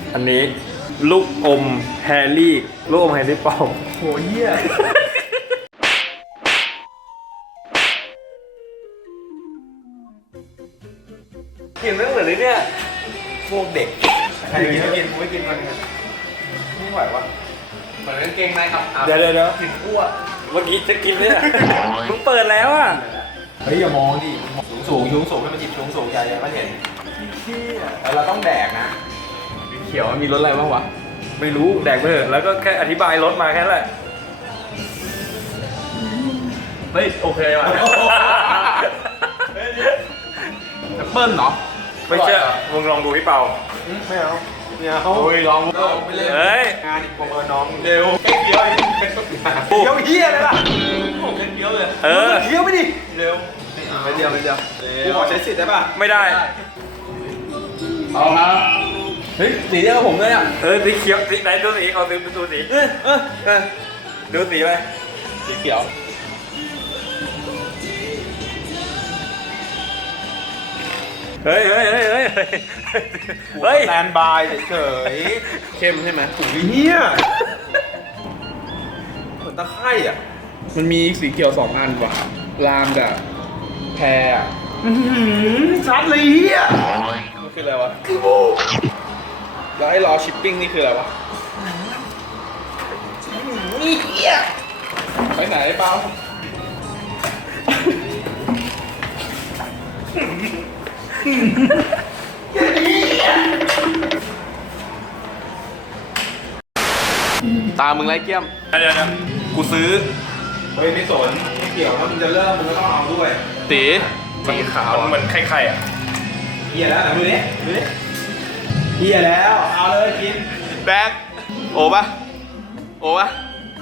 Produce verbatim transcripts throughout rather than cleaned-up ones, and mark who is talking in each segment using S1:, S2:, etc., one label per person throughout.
S1: อันนี้ลูกอมแฮร์รี่ลูกอมแฮร์รี่ปอม
S2: โหเหี้ย
S1: กินเรื่องเหมือนเลยเนี่ย
S2: พวกเด็กใครกินไม่กินกูไม่กินมันไม่ไหววะเหมือนกางเกงในครับ
S1: เดี๋ยวเดี๋ยวเดี๋ยว
S2: กินอ้วก
S1: เมื่อกี้จะกินเนี่ยมึงเปิดแล้วอ่ะ
S2: เฮ้ยอย่ามองดิสูงสูงสูงให้มันจิบสูงสูงใหญ่ใหญ่มันเห็นแล้วเราต้องแดกนะเขียวมันมีรสอะไรบ้างวะ
S1: ไม่รู้แดกไปเถอะแล้วก็แค่อธิบายรสมาแค่นั้นแหละ
S2: เฮ้ยโอเคว่ะแอปเปิ้ลเหรอ
S1: ไม่เชื่อมึงลองดูพี่เปา
S2: ไม่เอาไม่เอาโอ้ยลองไปเลย
S1: เฮ้ย
S2: งานอีกประเมินน้องเร็วแค่เคี้ยวเองเป็นสุดยอดเคี้ยวเหี้ยเลยล่ะผมแค่เคี้ยวเลย
S1: เออ
S2: เคี้ยวไปดิเร็วไปเดียวไปเดียวกูขอใช้สิทธิ์ได้ป่ะ
S1: ไม่ได้
S2: เอาครับเฮ้ยสีเดียวกับผมเลยอ่ะ
S1: เออสีเขียวสีไหนดูสีเอาดูดูสี
S2: เออเออเออ
S1: ดูสีไป
S2: สีเขียว
S1: เฮ้ยเฮ้ยเฮ้ยเฮ้ยเฮ้ย
S2: แตนบายเฉยๆเข้มใช่ไหมถูกเหี้ยเหมือนตะไคร่อ่ะ
S3: มันมีสีเขียวสองอันว่ะรามกับแพรอะ
S2: ชัดเลยเหี้ย
S3: มันคืออะไรวะแล้วไอ้รอชิปปิ้งนี่คืออะไรวะ
S2: นี่เหี้ย
S3: ไปไหนเปล่า
S2: ตามึงไรเกี้ยม
S1: เดี๋ยวเดี๋ยวกูซื้อ
S2: เฮ้ยไม่สนไม่เกี่ยวถ้ามึงจะเริ่มมึงก็ต้องเอาด้วย
S3: ตี
S1: มันขาวเหมือนไข่ไข่อ่ะ
S2: เหี้ยแล้วไหนดูดิดูดิเหี้ยแล้วเอาเลยกิน
S3: แบกโอปะโอปะ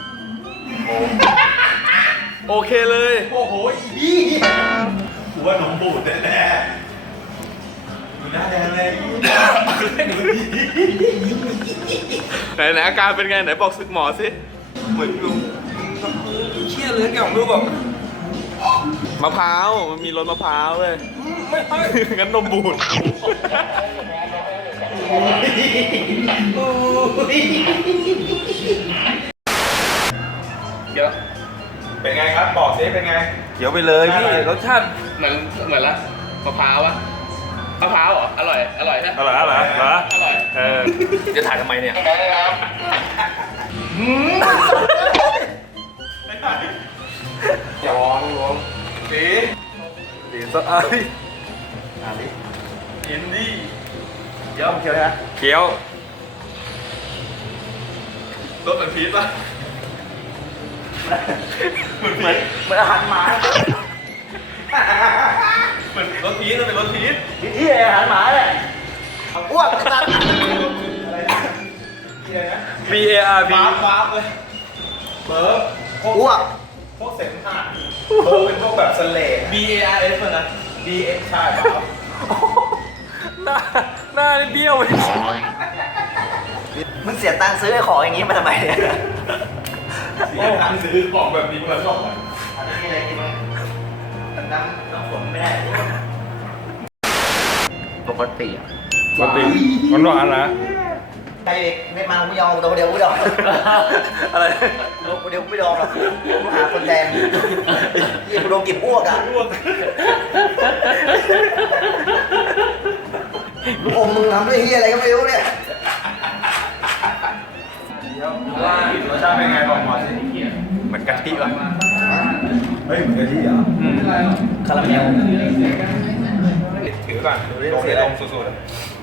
S3: โอเคเลย
S2: โอ้โหอีกูว่าหนมบูดแน่ๆดูหน้าแดงเลย
S3: ไหนไหนอาการเป็นไงไหนบอกสึกหมอสิ
S2: เหมือนลุงเชี่ยเลยเกี่ยวกับลูกแบบ
S3: มะพร้าวมันมีรสมะพร้าวเลยงั้นนมบูดเยอะ
S2: เป็นไงครับบอกซิเป็นไง
S1: เขียวไปเลยพี่รสชาติ
S3: เหมือนเหมือนละมะพร้าวอะมะพร้าวเหรออร่อยอร่อยใช่
S1: อร่อยอร่อยเหรอ
S3: อร่อย
S1: เออจะถ่ายทำไมเนี่ย
S2: อย่าวองวงสี
S1: สีสดอ้าย
S2: อ่านดิ
S1: อินดี้เขียวเขียวนะเขียว
S3: รสเหมือนพีชป่ะ
S1: เหมือนเหมือนอาหารหมา
S3: เหมือนรสพีชมันเป็นรสพีช
S1: ที่อาหารหมาแหละ
S2: อ้วกตัดอะไรนะเหี้ยนะ
S1: B A R B
S2: ฟาบฟาบเลยเบิร์บอ้วกพวกเสมหะเบิร์บเป็นพวกแบบสเลด
S3: B A R S นะ
S2: B X ใช่ป่ะ
S1: หน้าหน้านี่เบี้ยวไป
S4: มึงเสียตังค์ซื้อไอ้ของอย่างนี้มาทำไมเนี่ย
S2: เสียตังค์ซื้อของแบบนี้มาชอบ
S4: อันนี้มีอะไรกินบ้างน้ำน้ำฝนไม่ได้ ปกติอ่ะ
S1: ปกติมันหวานนะ
S4: ใครไม่มากูไม่ยอมตัวเดียวกูไม่ยอม
S1: อะไร
S4: ตัวเดียวกูไม่ยอมหรอกกูหาคนแดงยี่กูโดนเก็บอ้วกอ่ะลูกอมมึงทำด้วยเฮียอะไรก็ไม่รู้เนี่ย
S2: ว่ารสชาติเป็นไงบอกหมอสิเหมือนกะทิป่ะเฮ้ยเหมือนกะทิเหรอ
S4: คาราเมล
S2: ถือก่อนดูดิลงลงสุดๆ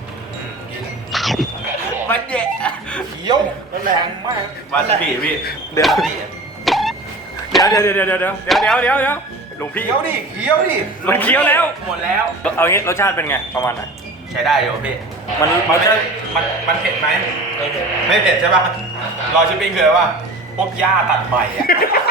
S2: มันเด็ดเขียวมันแรงมากวาซาบิพี่เดือดพี่
S1: เดี๋ยวเดี๋ยวเดี๋ยวเดี๋ยวเดี๋ยวเดี๋ยวเดี๋ยวเดี๋ยวเดี๋ยวหลวงพี่
S2: เคี้ยวดิเคี้ยวดิ
S1: มันเคี้ยวแล้ว
S2: หมดแล้ว
S1: เอางี้รสชาติเป็นไงประมาณไหน
S2: ใช้ได้อยู่พี่
S1: มัน
S2: มันไม่มันมันเผ็ดไหมไม่เผ็ดไม่เผ็ดใช่ป่ะรอชิปปิ้งคือว่าพวกหญ้าตัดใหม่อะ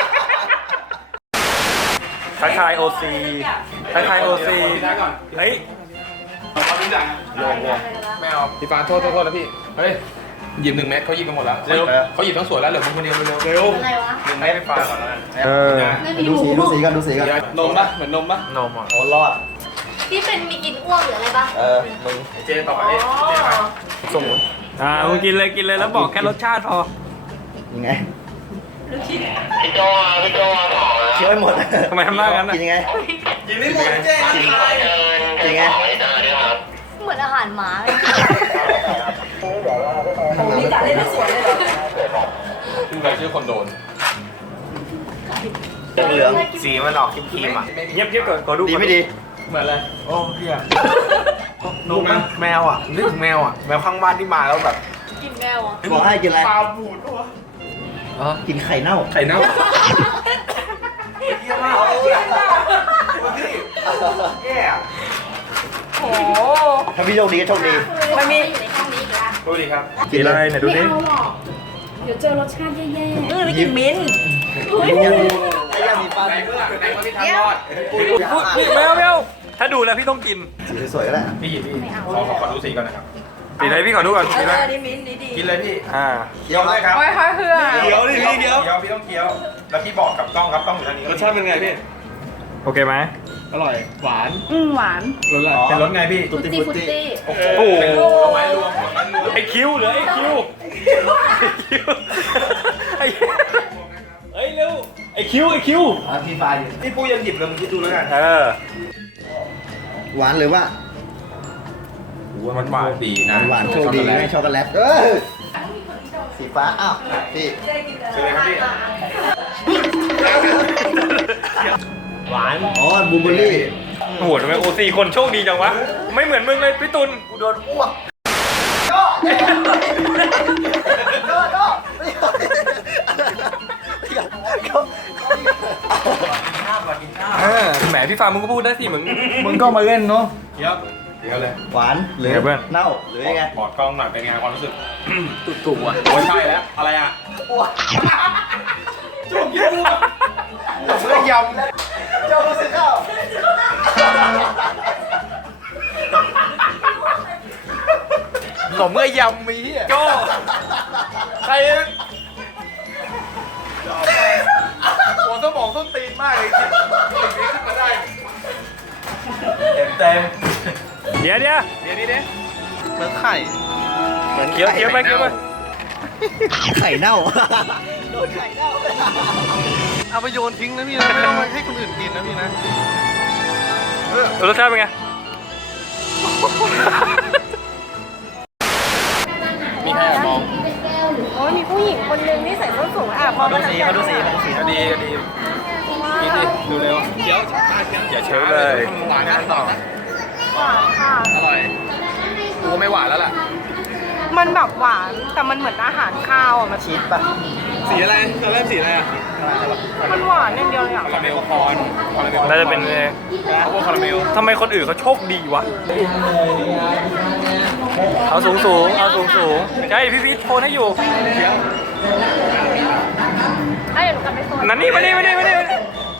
S1: ทักทายโอซีทักทายโอซีเฮ้ย
S3: เขาดีจัง
S2: โลโก้
S3: ไม่เอาพี่ฟ้าโทษโทษโทษนะพี่เฮ้ยหยิบหนึ่งเม็ดเขาหยิบกันหมดแล้วเร็วเขาหยิบทั้งสวนแล้วเหลือมึงคนเดียวเร็วเร็ว
S5: อะไรวะ
S2: หนึ่งให้ไปฟ้าก่อนแล้วกัน
S1: เออ
S5: ไม่มี
S4: ดูสีดูสีกันดูสีกัน
S3: นมปะเหมือนนมปะ
S2: นมอ่ะ
S4: โอ้รอด
S5: ที่เป็นมีกินอ้วกหรืออะไรปะ
S4: เออมึง
S2: เจต่อ
S5: อ๋
S2: ไอ้เจไป
S5: อ
S1: ส่งอ่ามึงกินเลยกินเลยแล้วบอกแค่รสชาติพอ
S4: ยังไงพี่โจพี่โจเคี้ยวให้หมด
S1: ทำไมทำหน้างั้นน่ะ
S4: กินยังไง
S2: กินไม่หมดเจ๊
S4: กินกินยังไง
S5: เหมือนอาหารหมาเลย
S6: นี่กะเล่นสวยเลยเหรอ
S3: คือใครชื่อคนโดน
S4: เหลือง
S2: สีมันออกครีมๆอ่ะ
S1: เงียบเงียบก่อนขอดู
S4: ดีไม่ดี
S3: เหมือนอะไร
S2: โอ้เฮียนกนะแมวอ่ะนึกถึงแมวอ่ะแมวข้างบ้านที่มาแล้วแบบ
S5: กินแมวอ่ะ
S4: บอกให้กินอะไร
S2: ปลาบูดปะวะ
S4: กินไข่เน่า
S3: ไข่เน่า
S2: เฮียมากเฮียพี่แย่
S6: โอ้โห
S4: ถ้าพี่โชคดีก็โชคดี
S5: มันมีอยู่ในห้องนี้อีกแล้ว
S3: ดูดิครับ
S1: กินอะไรเนี่ยดู
S5: ไม่
S1: ดิ
S5: เอาหรอกเดี๋ยวเจอรสชาติแย่
S6: เออไปกินมิ้นท์
S4: ไอ้ยังมีปลา
S3: ไหนเมื่อไหนเมื่อที่ทำรอด
S1: พูดพูดไม่เอาไม่เอาถ้าดูแล้วพี่ต้องกิน
S4: สีสวยๆก็ได้
S3: พี่หยิบพี่ขอขอขอดูสีก่อนนะครับ
S1: สีไหนพี่ขอดูก่อน
S6: เอ
S1: สีไหน
S6: อนี่มิ้นท์นี่ดี
S3: กินเลยพี่
S1: อ่า
S3: เคี้ยวเลยครับ
S6: ค่อยๆเพื่อ
S2: เคี้ยวดิพี่เคี้ยว
S3: เคี้ยวพี่ต้องเคี้ยว แล้วพี่บอกกับกล้องครับกล้องอยู่ทางนี้
S2: รสชาติเป็นไงพี่
S1: โอเคไหม
S2: อร่อยหวาน
S5: อืมหวาน
S2: รสอะไร
S3: เป็นรสไงพี่
S5: ฟุตตี้ฟุตตี้
S3: โอ้โหเป็นผลไม้รวมผลไม้รวม
S1: ไอคิวเหรือไอคิวไอคิวไอเฮ้ยเร็วไอคิวไอคิว
S4: พี่ปลาอยู่
S2: พี่ปูยังหยิบเลยมึงคิดดูแล้วกัน
S1: เออ
S4: หวานหรือว่า
S3: มันหวานดีนะ
S4: หวานโชคดีไม่ช็อกโกแลตเออสีฟ้า อ้าว พี่
S3: เชิญเลยครับพี่
S1: หวาน
S4: อ๋อ บูเบอรี่
S1: โอ้โหทำไมโอซีคนโชคดีจังวะ ไม่เหมือนมึงเลยพี่ตุล
S4: กูโดนอ้วกโดนโดน
S1: เออแหมพี่ฟาร์มมึงก็พูดได้สิมึง
S4: มึงก็มาเล่นเนาะ
S3: เคี้ยวเคี้ยวเลย
S4: หวานหรือ
S1: ไงเพื่อน
S4: เน่าหรือยังไง
S3: บอกกล้องหน่อยเป็นไงความรู้สึก
S2: ตุ่ตุ่อ่ะ
S3: โอ้ยใช่แล้ว อะไรอ่ะ
S4: อ้วก
S3: จุกยิ้มเพื่อยำ
S4: เจ้ารู้สึกเข้า
S2: หนมเมื่อยำมีอ่ะ
S1: โจใคร
S2: หัวสมองส้นตีนมากเลยคิดสิ่งนี้ขึ้นมาได้
S1: เต็มเต็มเดี๋ยวเดี๋ยว
S3: เดี๋ยวนี้เด้
S2: เหมือนไข่
S4: เหมือน
S1: เคี้ยวเคี้ยวไปเคี้ยวไป
S4: ไข่เน่า โดนไข่เน่า
S2: เอาไปโยนทิ้งนะพี่นะไม่ต้องให้คนอื่นกินนะพี่นะ
S1: รสชาติเป็นไง
S3: มีใครมอง
S6: โอ้ยมีผู้หญิงคนนึงที่ใส่ส้นสูงอ่ะพอมาทำงาน
S3: ก็ดีก็ดีกินดิดูเร็วเคี้ยวช้าเคี้ยวอย่าช้าเลยหวานงานต่อ
S6: หวานค่ะ
S3: อร่อยกูก็ไม่หวานแล้วล่ะ
S6: มันแบบหวานแต่มันเหมือนอาหารข้าวอ่ะมัน
S4: ชีสป่ะ
S2: สีอะไรตอนแรกสีอะไรอ่ะ
S6: มันหวานอย่างเดียวเลยอ่ะ
S3: คาราเมลคอนคาราเมล
S1: น่าจะเป็น
S3: เขาพูดคาราเมล
S1: ทำไมคนอื่นเขาโชคดีวะ เอาสูงสูงเอาสูงสูงใช่พี่พีทโทนให้อยู่
S5: ไอ้เดี๋ยวหนูกลับไปโซน
S1: นั่นนี่มานี่มานี่มานี่มานี่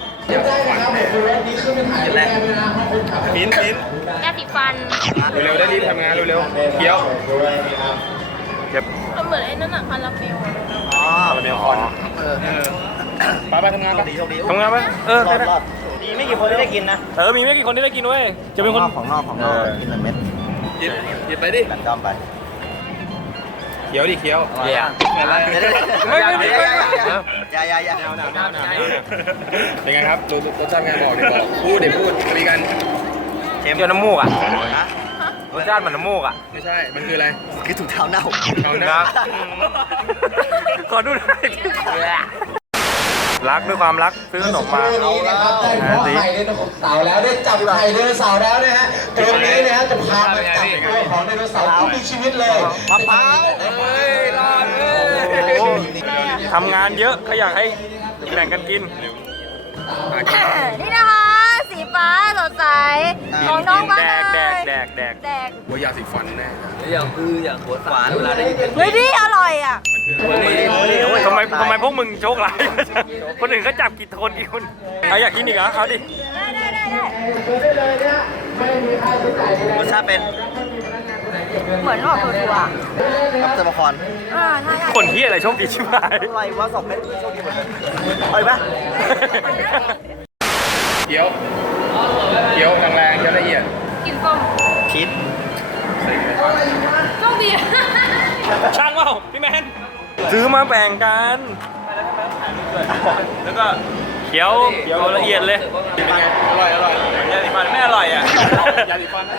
S3: มิ้นมิ้น
S5: แก้สีฟัน
S3: เร็วๆได้รีบทำงานเร็วๆเคี้ยว
S5: มันเหมือนไอ้นั่นอะคาราเมลอะ
S4: อ๋อ
S3: คาราเมลคอนเออไปไปทำงาน
S4: โช
S3: ไป
S4: คดีโชคดี
S1: ทำงานไหมเออ
S4: รอ
S1: ได้
S4: ด
S1: ได้
S4: รอดดีไม่กี่คนที่ได้กินนะ
S1: เออ มีไม่กี่คนที่ได้กินเว้ย จะเป็นคน
S4: ของนอกของนอกกินหนึ่งเม็ด
S2: หยิบหยิบไปดิ
S4: แบ่งจอมไป
S3: เคี้ยวดิเคี้ยว
S4: เดี๋ยว
S2: อะไร
S4: เดี๋ยวเดี๋ยว
S1: ไม่ไม่ไม่ไม่
S4: อย่าอย่าอย่า
S3: เป็นไงครับรู้รสชาติไงบอกดิบอกพูดดิพูดคุยกัน
S1: เค็มเจียวน้ำมูกอ่ะรสชาติเหมือนน้ำมูกอ่ะ
S3: ไม่ใช่มันคืออะไร
S4: คือถุงเท้าเน่า
S3: เอาหน้า
S1: ขอดูหน่อยรักด้วยความรักซื้อขนมมา
S7: นี้นะครับได้เพราะไข่ไดโนเสาร์แล้วได้จับไข่ไดโนเสาร์แล้วนะฮะเกมนี้นะฮะจะพามาจับตัวของไดโนเสาร์ที่มีชีวิตเลยมะพร้าว
S1: เฮ้ยรอดเลยทำงานเยอะก็อยากให้แบ่งกันกิน
S5: นี่นะคะ สีฟ้าสดใสของน้องบ้าน
S1: แดก
S5: เล
S1: แดก
S5: ย
S1: แดกแดก
S5: แดก
S3: ว่ายาสีฟันแน่
S4: หวานเวลาได้ยิน
S6: เฮ้ยพี่อร่อยอ่ะ
S1: ทำไมทำไมพวกมึงโชคร้าย คนอื่นก็จับกี่คนกี่คนเอาอยากกินอีกเหรอเอาดิ
S5: ได้ได้ได้ได้
S4: รสชาติเป็น
S6: เหมือนออกตัวตัว
S4: ครับเซอร์มาคอน
S6: อ่าใช่ใช่
S1: คนที่อะไรโชคดีชิบหาย
S4: อะไรวะสองเม็ดโชคดีหมดเลยเอาอีกปะ
S3: เคี้ยวเคี้ยวแรงๆเคี้ยวละเอียด
S5: กินส้ม
S4: ชีส
S5: โชคดี
S1: ช่างเปล่าพี่แมนซื้อมาแบ่งกัน แล้วก็เขียวเขียวละเอียดเลย
S3: เป็นไงอร่อยอร่อย
S1: ยาสีฟันไม่อร่อยอ่ะ
S3: ยาสีฟันนะ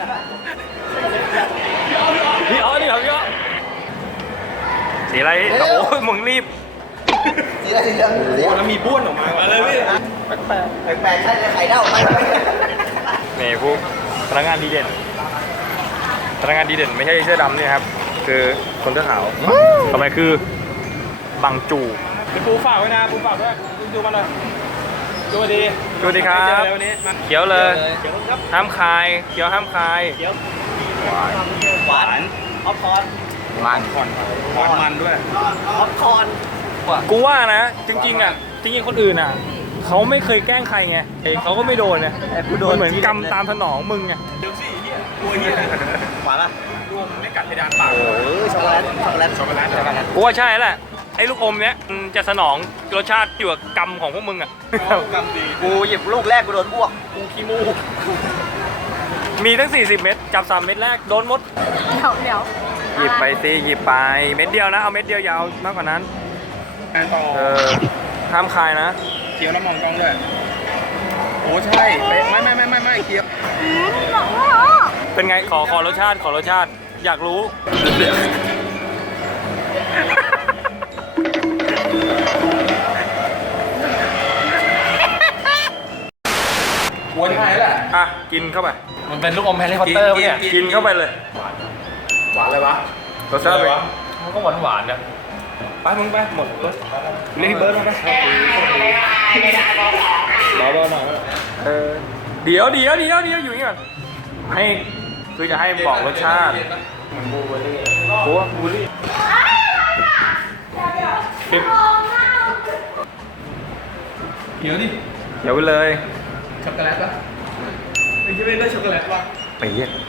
S1: พี่อ๋อนี่เหรอพี่อ๋อสีอะไรโอ้ยมึงรีบ
S4: สีอะไรสีเหลือง
S3: โอ้แล้วมีบ้วนออกมาว่ะเลยพี่
S4: แปลกๆใช่เลยไข่เน่าไป
S1: นี่ผู้พนักงานดีเด่นพนักงานดีเด่นไม่ใช่เสื้อดำนี่ครับ คือคนเสื้อขาวต่อไปคือบังจู
S3: พี่ปูฝากไว้นะปูฝากด้วยดูมาเลยดูดี
S1: สวัสดีครับ
S3: วันนี้มา
S1: เขียวเลยห้ามคายเขียวห้ามคาย
S4: หวานออฟคอน
S3: มันคอนคอนมันด้วย
S4: ออฟคอน
S1: กูว่านะจริงๆอ่ะจริงๆคนอื่นอ่ะเขาไม่เคยแกล้งใครไงเขาก็ไม่โดนไงมันเหมือนกรรมตามสนองมึงไง
S3: เดี๋ยวสิเฮียกลัวเฮีย
S4: หวานป่ะ
S3: รวมไม่กัดเพดานปาก
S4: เออช็อกโกแลตช็อกโกแลต
S3: ช็อกโกแลตช็อกโกแลต
S1: กูว่าใช่แหละไอ้ลูกอมเนี้ยมันจะสนองรสชาติอยู่กับกรรมของพวกมึงอ่ะ
S3: กำดี
S4: กูหยิบลูกแรกกูโดนอ้วก
S1: กูขี้มูกมีตั้งสี่สิบเม็ดจับสามเม็ดแรกโดนหมด
S6: เดี๋ยวเดี๋ยว
S1: หยิบไปสิหยิบไปเม็ดเดียวนะเอาเม็ดเดียวยาวมากกว่านั้น
S3: แอนต่อ
S1: เออห้ามคายนะ
S3: เคี้ยวแล้วมองกล้องด้วยโอ้ใช่ไม่ไม่ไม่ไม่ไม่เคี้ยว
S6: อืมหรอ
S1: เป็นไงขอขอรสชาติขอรสชาติอยากรู้
S3: กวนไทยแหละ
S1: อ่ะกินเข้าไป
S3: มันเป็นลูกอมแฮร์รี่พอตเตอร์เนี่ย
S1: กินเข้าไปเลย
S3: หวานเลยวะ
S1: รสชาติเป็นไง
S3: มันก็หวานหวานเนี่ยไปมึงไปหมดเลยเรียกพี่เบิร์ดมาไปรอรอหน่อย
S1: เออเดี๋ยวเดี๋ยวเดี๋ยวเดี๋ยวอยู่นี่ก่อนให้คือจะให้บอกรสชาติ
S3: เหมือนบูเบอร์รี่
S1: โอ้บูลลี่เก็บ
S3: เคี้ยวดิ
S1: เดี๋ยวไปเลย
S3: ช็อกโกแลตปะไม่ใช่ไม่ได้ช็อกโกแลตปะ
S1: ไปเรียก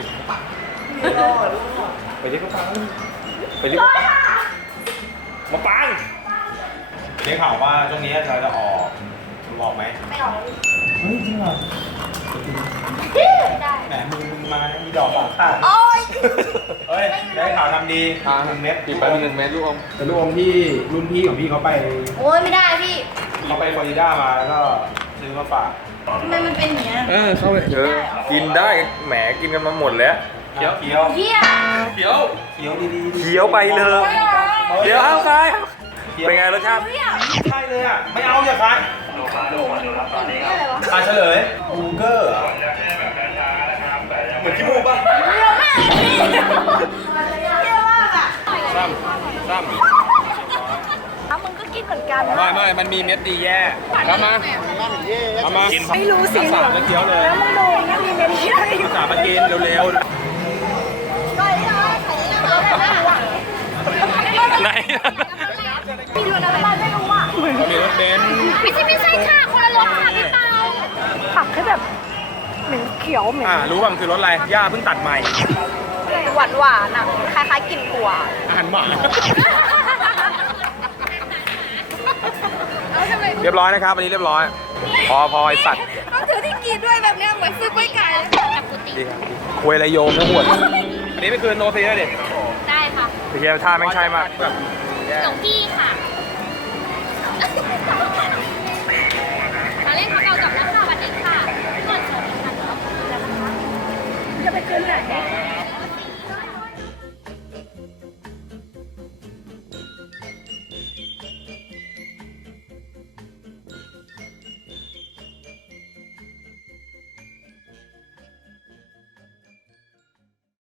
S3: ไปเรียกเขาฟัง
S1: ไปเรียกมาปัง
S2: เรียกข่าวว่าช่วงนี้เราจะออกมึงออกไหม
S5: ไม่ออก
S2: เฮ้ยจริงเหรอ
S5: ไม่ได้
S2: แหมมึงมึงมามีดอกสองข้าง
S5: โอ๊ย
S2: เฮ้ยได้ข่าวทำดีหนึ่งเม็ด
S3: ติดไปหนึ่งเม็ดลูกอมเป็นลูกอมที่รุ่นพี่ของพี่เขาไป
S5: โอ๊ยไม่ได้พี่
S2: เขาไปฟลอริดามาแล้วก็ซื้อมาฝาก
S5: ทำไมมันเป็นอย่างนี้ย
S3: เออเข้าไป
S1: เออกินได้แหมกินกันมาหมดแล้ว
S2: เคี้ยวเคี้ยว
S5: เฮีย
S3: เคี้ยว
S2: เคี้ยวดีๆ
S1: เขียวไปเลยเดี๋ยวห้ามคายเป็นไงรสชาติ
S2: ใช่เลยอ่ะไม่เอาอย่าขาย
S5: อะไรวะ
S2: อ่ะเฉลยบูเกอร์เหรอ
S3: เหมือนขี้มูกป่ะ
S5: เฮียมากพี่เฮียมากอ่ะ
S3: ซ้ำซ้
S6: อ้าวมึงก็กินเหมือนกัน
S3: ำไม่ไม่มันมีเม็ดดีแย่เอามาเอามากิน
S6: ไม่รู้สีเหลือง
S3: แล้วเคี้ยวเลย
S6: แล้วมึงดูยังมีเม็ดเยอะอยู่
S3: สามากินเร็ว
S5: ไปเลยไปเลย
S1: ไหน
S5: มีรถอะไรไม่รู้อ่ะ
S3: ๆเขามีรถเบนซ์
S5: ไม่ใช่ไม่ใช่ค่ะคนละรถค่ะพี่เปา
S6: ผักให้แบบเหม็นเขียวเหม็น
S3: อ่ารู้ว่ามันคือรถอะไรย่าเพิ่งตัดใหม่
S6: หวานหวานๆอ่ะคล้ายๆกลิ่นกัว
S3: อาหารหมา
S5: เอาทำไม
S3: เรียบร้อยนะครับอันนี้เรียบร้อย พอพอไอสัตว์
S5: ต้องถือที่กินด้วยแบบเนี้ยเหมือนซื้อกล้วยไก่เลยกับกุฏิ
S3: ดีครับควยไรโยมทั้งหมดอันนี้ไม่คือโนซีแล้วเด็ก
S5: ได้ค่ะ
S1: เฮียท่าแม่งใช่มาก
S3: แบบ
S5: หลวงพี่ค่ะมาเล่นเขาเก่าจับแล้วค่ะวันนี้ค่ะก่อนสวัสดีค่ะ
S6: จะไปกินไหน